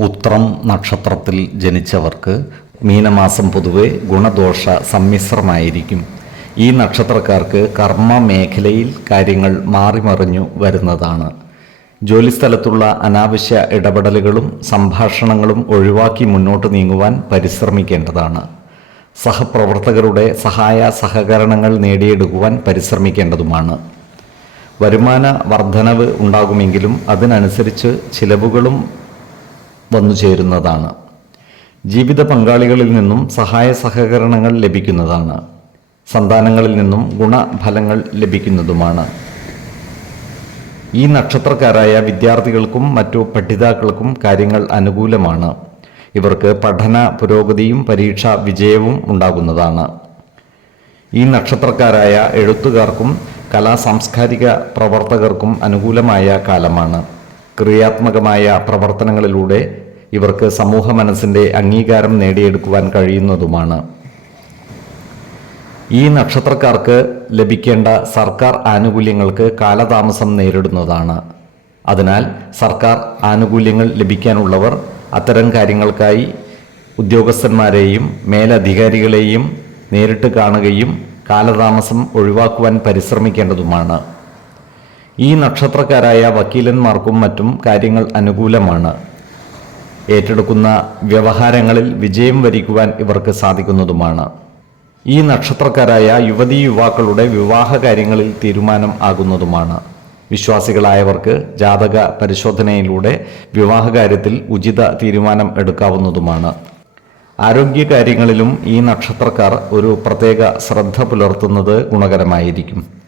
ഉത്രം നക്ഷത്രത്തിൽ ജനിച്ചവർക്ക് മീനമാസം പൊതുവെ ഗുണദോഷ സമ്മിശ്രമായിരിക്കും. ഈ നക്ഷത്രക്കാർക്ക് കർമ്മ മേഖലയിൽ കാര്യങ്ങൾ മാറിമറിഞ്ഞു വരുന്നതാണ്. ജോലിസ്ഥലത്തുള്ള അനാവശ്യ ഇടപെടലുകളും സംഭാഷണങ്ങളും ഒഴിവാക്കി മുന്നോട്ട് നീങ്ങുവാൻ പരിശ്രമിക്കേണ്ടതാണ്. സഹപ്രവർത്തകരുടെ സഹായ സഹകരണങ്ങൾ നേടിയെടുക്കുവാൻ പരിശ്രമിക്കേണ്ടതുമാണ്. വരുമാന വർധനവ് ഉണ്ടാകുമെങ്കിലും അതിനനുസരിച്ച് ചിലവുകളും വന്നു ചേരുന്നതാണ്. ജീവിത പങ്കാളികളിൽ നിന്നും സഹായ സഹകരണങ്ങൾ ലഭിക്കുന്നതാണ്. സന്താനങ്ങളിൽ നിന്നും ഗുണഫലങ്ങൾ ലഭിക്കുന്നതുമാണ്. ഈ നക്ഷത്രക്കാരായ വിദ്യാർത്ഥികൾക്കും മറ്റു പഠിതാക്കൾക്കും കാര്യങ്ങൾ അനുകൂലമാണ്. ഇവർക്ക് പഠന പുരോഗതിയും പരീക്ഷാ വിജയവും ഉണ്ടാകുന്നതാണ്. ഈ നക്ഷത്രക്കാരായ എഴുത്തുകാർക്കും കലാ സാംസ്കാരിക പ്രവർത്തകർക്കും അനുകൂലമായ കാലമാണ്. ക്രിയാത്മകമായ പ്രവർത്തനങ്ങളിലൂടെ ഇവർക്ക് സമൂഹ മനസ്സിന്റെ അംഗീകാരം നേടിയെടുക്കുവാൻ കഴിയുന്നതുമാണ്. ഈ നക്ഷത്രക്കാർക്ക് ലഭിക്കേണ്ട സർക്കാർ ആനുകൂല്യങ്ങൾക്ക് കാലതാമസം നേരിടുന്നതാണ്. അതിനാൽ സർക്കാർ ആനുകൂല്യങ്ങൾ ലഭിക്കാനുള്ളവർ അത്തരം കാര്യങ്ങൾക്കായി ഉദ്യോഗസ്ഥന്മാരെയും മേലധികാരികളെയും നേരിട്ട് കാണുകയും കാലതാമസം ഒഴിവാക്കുവാൻ പരിശ്രമിക്കേണ്ടതുമാണ്. ഈ നക്ഷത്രക്കാരായ വക്കീലന്മാർക്കും മറ്റും കാര്യങ്ങൾ അനുകൂലമാണ്. ഏറ്റെടുക്കുന്ന വ്യവഹാരങ്ങളിൽ വിജയം വരിക്കുവാൻ ഇവർക്ക് സാധിക്കുന്നതുമാണ്. ഈ നക്ഷത്രക്കാരായ യുവതീ യുവാക്കളുടെ വിവാഹ കാര്യങ്ങളിൽ തീരുമാനം ആകുന്നതുമാണ്. വിശ്വാസികളായവർക്ക് ജാതക പരിശോധനയിലൂടെ വിവാഹകാര്യത്തിൽ ഉചിത തീരുമാനം എടുക്കാവുന്നതുമാണ്. ആരോഗ്യകാര്യങ്ങളിലും ഈ നക്ഷത്രക്കാർ ഒരു പ്രത്യേക ശ്രദ്ധ പുലർത്തുന്നത് ഗുണകരമായിരിക്കും.